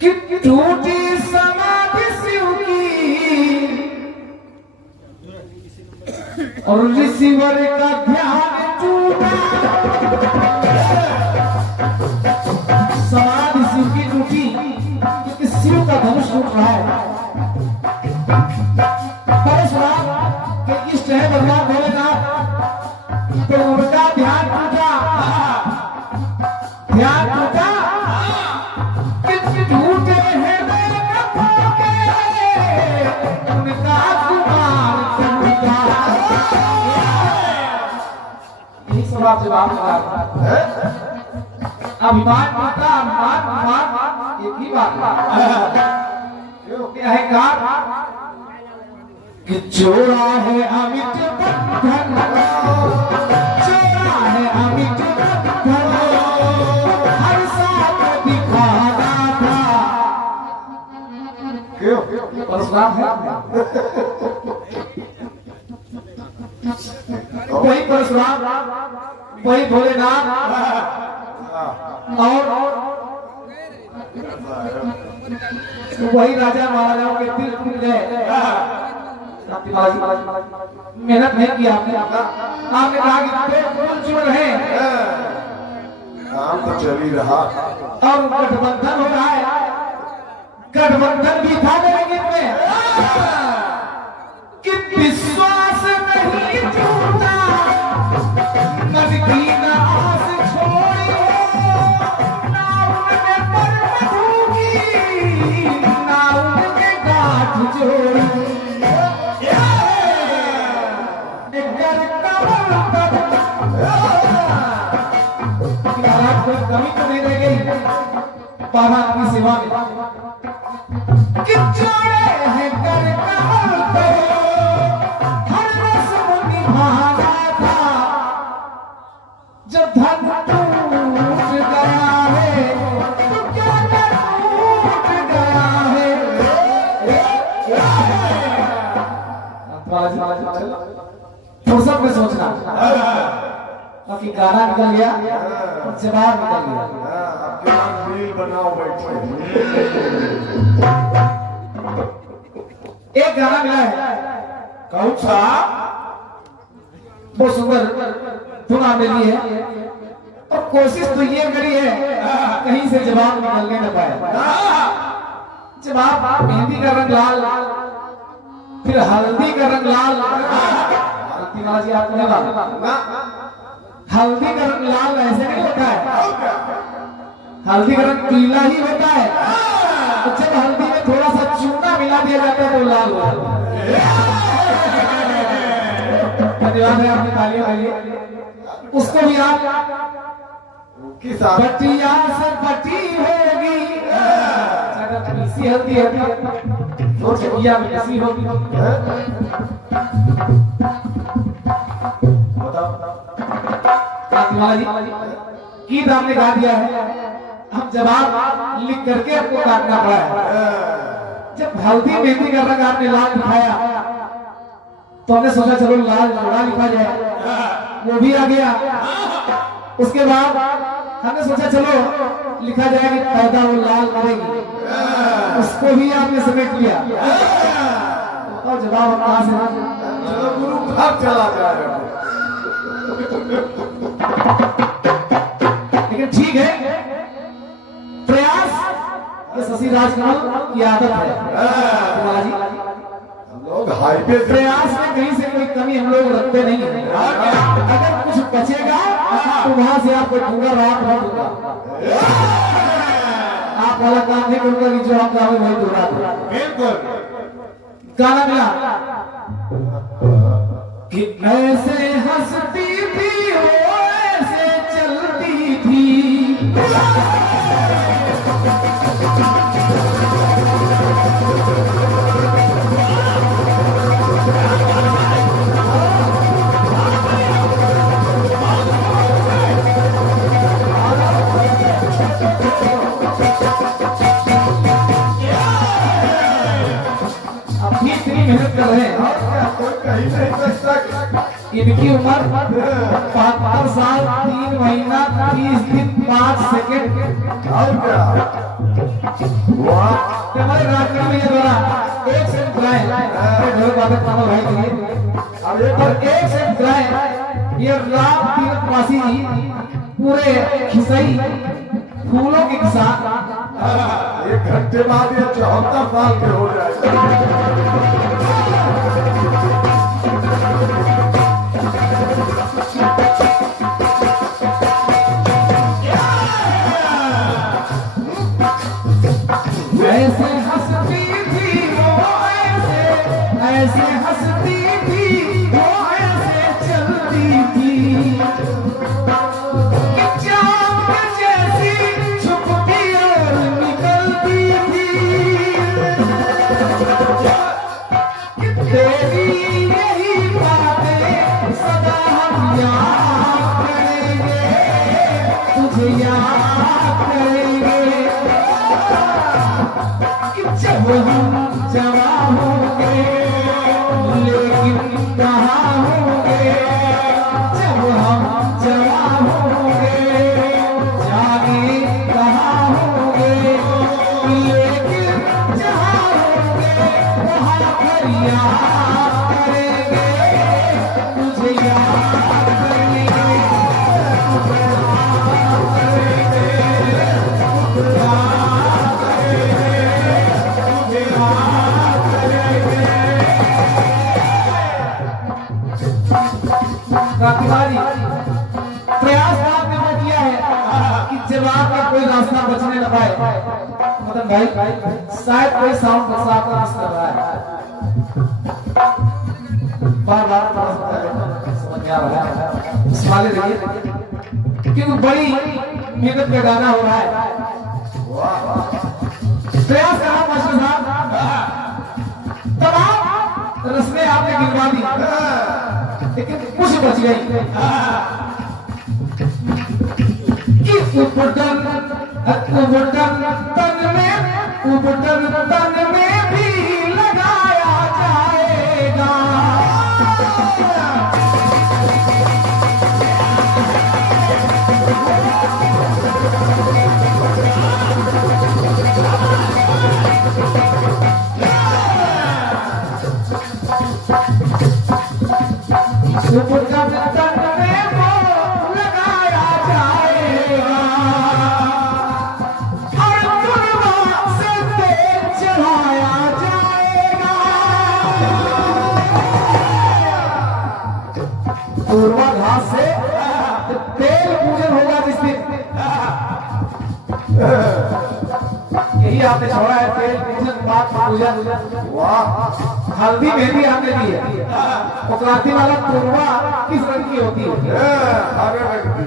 कि टूटी समाधि शिव की और ऋषिवर का ध्यान टूटा। समाधि शिव की टूटी क्योंकि शिव का धनुष टूट रहा है। परशुराम के इष्ट है भगवान भोलेनाथ, तो उनका ध्यान टूटा। ध्यान टूटा कि टूटे हैं उनका कुमार टूटा। यही सवाल जवाब मिला। अभिमान टूटा, अभिमान एक ही बात क्या है कहा कि जोड़ा है अमित बंधन, जोड़ा है अमित बंधन, हर साथ दिखाना था। क्यों परशुराम है वही परशुराम, वही भोलेनाथ और वही राजा महाराजाओं के दिल टूट गए। मेहनत नहीं किया आपने, आपने कहा कि चुन रहे काम तो चल ही रहा और गठबंधन हो रहा है। गठबंधन भी था मेरे गीत में कि विश्वास नहीं टूटा, मन की ना आस छोड़ी, ना उनने पर मधुकी, ना उनके गांठ जोड़ी। कोई कमी तो नहीं रह गई बाबा की सेवा में कि जोड़े हैं कर कमल पे हर रस्म निभाना था। जब धन टूट गया है तो क्या टूट गया है। फुर्सत में सोचना बाकी गाना निकल गया और जवाब निकल गया। आपके यहाँ रील बनाओ बैठे। एक गाना मिला है कौन सा? वो सुंदर धुन मिली है और कोशिश तो ये करी है कहीं से जवाब निकलने न पाए। जवाब मेहंदी का रंग लाल, फिर हल्दी का रंग लाल। जी आपको लगा हल्दी का रंग लाल ऐसे नहीं होता है, हल्दी का रंग पीला ही होता है। तो जब हल्दी में थोड़ा सा चूना मिला दिया जाता है तो लाल होता है। धन्यवाद है आपने तालियां बजाई। उसको भी आप बटिया से बटी होगी, पीसी हल्दी है और चकिया में पीसी होगी। गीत आपने गा दिया है, हम जवाब लिख करके आपको काटना पड़ा है। जब हल्दी मेहंदी का रंग आपने लाल दिखाया तो हमने सोचा चलो लाल जोड़ा लिखा जाए, वो भी आ गया। उसके बाद हमने सोचा चलो लिखा जाए कि पैदा वो लाल करेगी, उसको भी आपने समेट लिया। और जवाब हम कहां से चलो गुरु घर चला जाए। लेकिन ठीक है, प्रयास ये शशि राजकमल की आदत है। लोग हाईवे प्रयास में कहीं से कोई कमी हम लोग रखते नहीं है। अगर कुछ बचेगा तो वहां से आपको पूरा रात बहुत होगा। आप वाला काम नहीं करूंगा कि जो आप चाहे वही दूर बिल्कुल। गाना मिला कि ऐसे हंसती थी वो ऐसे चलती थी, मेहनत कर रहे हैं। इनकी उम्र 75 साल 3 महीना 30 दिन 5 सेकंड। और क्या कि हमारे राष्ट्र में ये द्वारा एक से बुलाए ढोल वादक मानो भाई के लिए अब एक और एक से बुलाए ये राम तीर्थवासी जी पूरे खिसई फूलों के साथ 1 घंटे बाद ये 74 साल के हो जाएगा। ऐसे हंसती थी वो ऐसे हंसती थी वो ऐसे चलती थी कि चाँद जैसी छुपती और निकलती थी कि तेरी यही बातें सदा हम याद करेंगे तुझे याद करेंगे जब हम जवान होंगे लेकिन कहाँ होंगे जब हम जवान होंगे जाने कहाँ होंगे लेकिन जहाँ होंगे वहाँ पर याद करेंगे तुझे याद करेंगे क्रांतिकारी प्रयास आपने वो किया है कि जवाब का कोई रास्ता बचने न पाए मदन भाई शायद कोई साउंड बक्सा आपका मिस कर रहा है बार बार समझ में आ रहा है सवाल देखिए क्योंकि बड़ी मेहनत का गाना हो रहा है प्रयास करना मास्टर साहब तमाम रस्में आपने गिनवा दी लेकिन कुछ बच गई कि उपटन तन में भी लगाया जाएगा उपटन तन में वो लगाया जाएगा और दुनिया से तेल चढ़ाया जाएगा पूर्वाधार से तेल पूजन होगा जिस दिन यही आपने छोड़ा है तेल पूजन पाठ पूजन वाह हल्दी मेहंदी आपने दी है वो क्रांति वाला पूर्वा किस रंग की होती है हरे रंग की।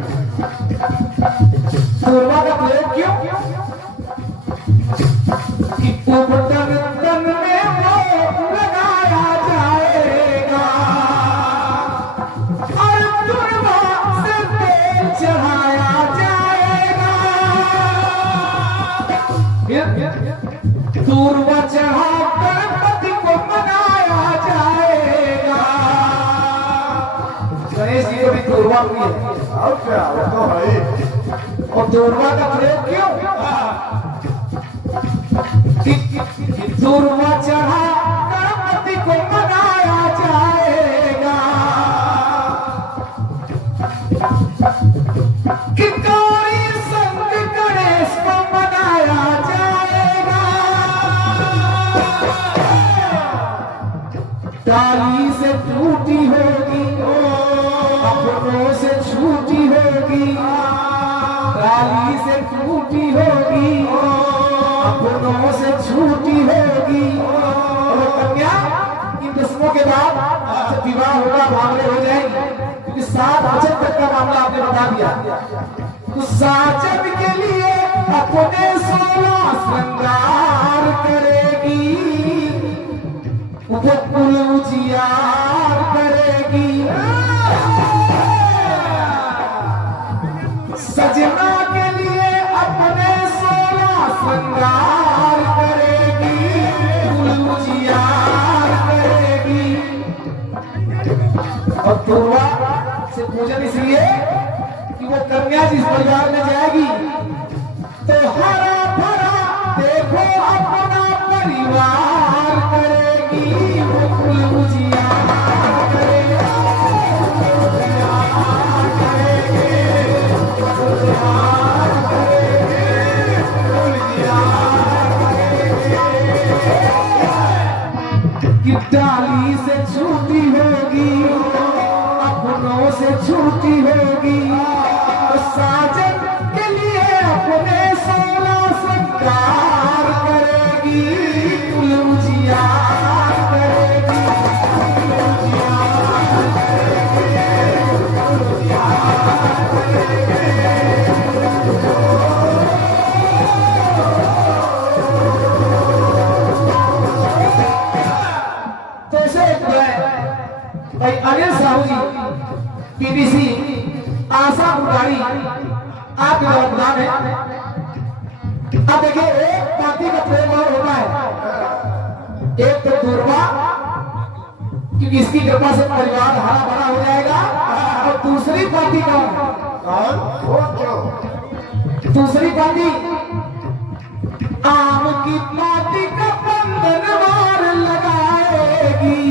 पूर्वा का प्रयोग क्यों कि उपटन तन में वो लगाया जाएगा और दुर्वा से तेल चढ़ाया जाएगा दूर्वा चढ़ाकर पति को मनाया जाएगा गणेश जी को भी दूर्वा हुई है अब क्या वो तो है ही। और दूर्वा का प्रयोग क्यों कि दूर्वा चढ़ा गणपति को मनाया जाएगा कि गौरी संग गणेश को मनाया जाएगा डाली से टूटी होगी अपनों से छूटी होगी डाली से टूटी होगी अपनों से छूटी होगी और कन्या इन दसमों के बाद जब विवाह होगा मामले हो जाएंगे क्योंकि 7 वचन तक का मामला आपने बता दिया तो साजन के लिए अपने 16 श्रृंगार करेगी वो कुल उजियार करेगी सजना के लिए अपने 16 श्रृंगार करेगी कुल उजियार करेगी और पूर्वा से पूजन इसलिए कि वो कन्या जिस परिवार में जाएगी तो हरा भरा देखो अपना परिवार करेगी, वो कुल उजियार करेगी। कि डाली से छूटी होगी, अपनों से छूटी होगी, तो साजन के लिए अपने 16 संस्कार करेगी, कुल उजियार करेगी, कुल उजियार करेगी, कुल उजियार करेगी। भाई अनिल साहू जी पीबीसी आशा बुराड़ी आपके नाम है। अब देखिए एक पार्टी का प्रेम और होता है, एक तो दुर्गा क्योंकि इसकी कृपा से परिवार हरा भरा हो जाएगा, और दूसरी पार्टी का दूसरी पार्टी आम की पार्टी का बंधन मार लगाएगी।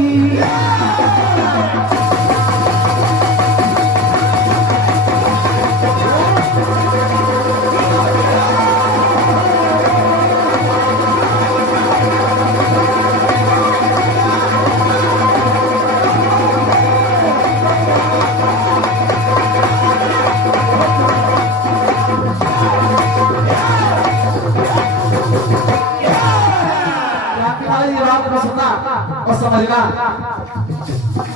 और समझना,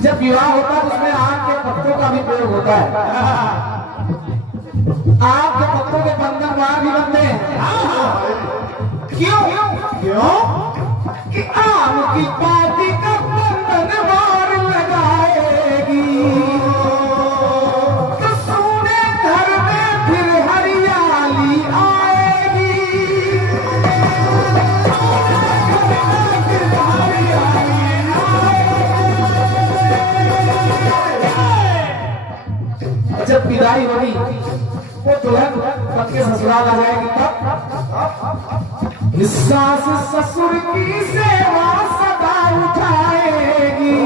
जब विवाह होता है तो उसमें आम के पत्तों का भी प्रयोग होता है। आम के पत्तों के बंधन बाहर भी बनते हैं। क्यों क्यों कि आम की पार्टी का बंधन बाहर लगाएगी, तो सोने घर में फिर हरियाली आएगी। जब विदाई होगी वो दुल्हन पति के ससुराल आ जाएगी, तब सास ससुर की सेवा सदा उठाएगी,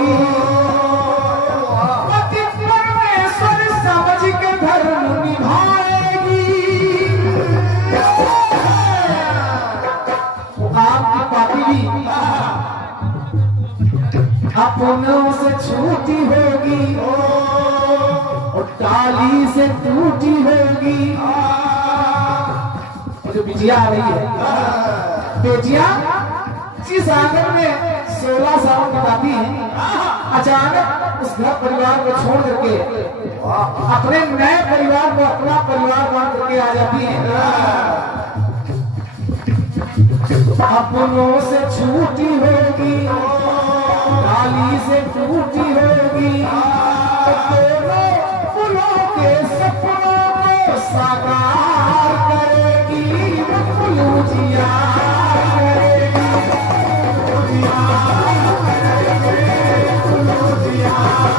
पति परमेश्वर समझ के धर्म निभाएगी। आपकी पार्टी भी अपनों से छूटी होगी और डाली से टूटी होगी। जो बिटिया आ रही है, बेटियां जिस आंगन में 16 साल बिताती हैं, अचानक उस घर परिवार को छोड़ करके अपने नए परिवार को अपना परिवार मान करके आ जाती हैं। अपनों से छूटी होगी, डाली से टूटी होगी, के सपनों को साकार करेगी, कुल उजियार करेगी, उजियार करेगी, कुल उजियार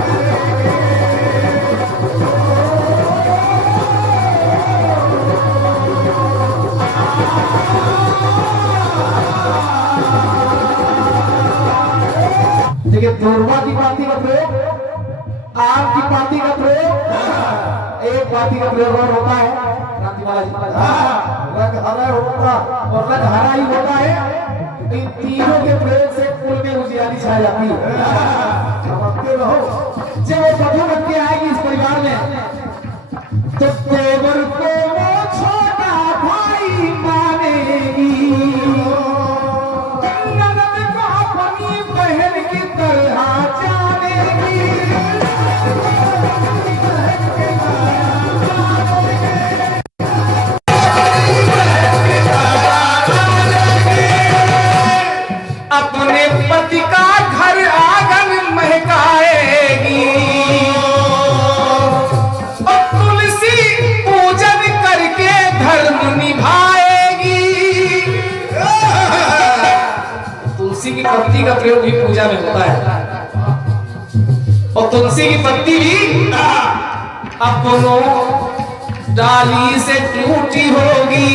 करेगी। देखिए दुर्गा की पार्टी का प्रयोग, आम की पार्टी का प्रयोग, एक पार्टी का प्रयोग और होता है रंग हरा होगा और रंग हरा ही होता है। इन तीनों के प्रयोग से कुल में उजियारी छा जाती है। समझते रहो, जब वो बधू बन के आएगी इस परिवार में, तो देवर को वो छोटा भाई मानेगी, ननद को अपनी बहन की तरह जानेगी। अपने पति का घर आंगन महकाएगी, और तुलसी पूजन करके धर्म निभाएगी। तुलसी की पत्ती का प्रयोग भी पूजा में होता है, और तुलसी की पत्ती भी अपनों डाली से टूटी होगी,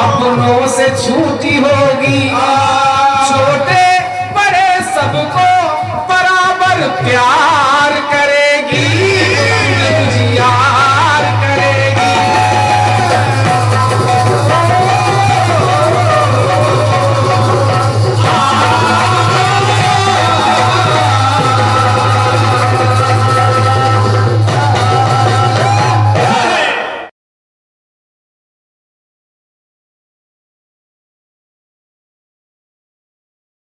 अपनों से छूटी होगी। क्या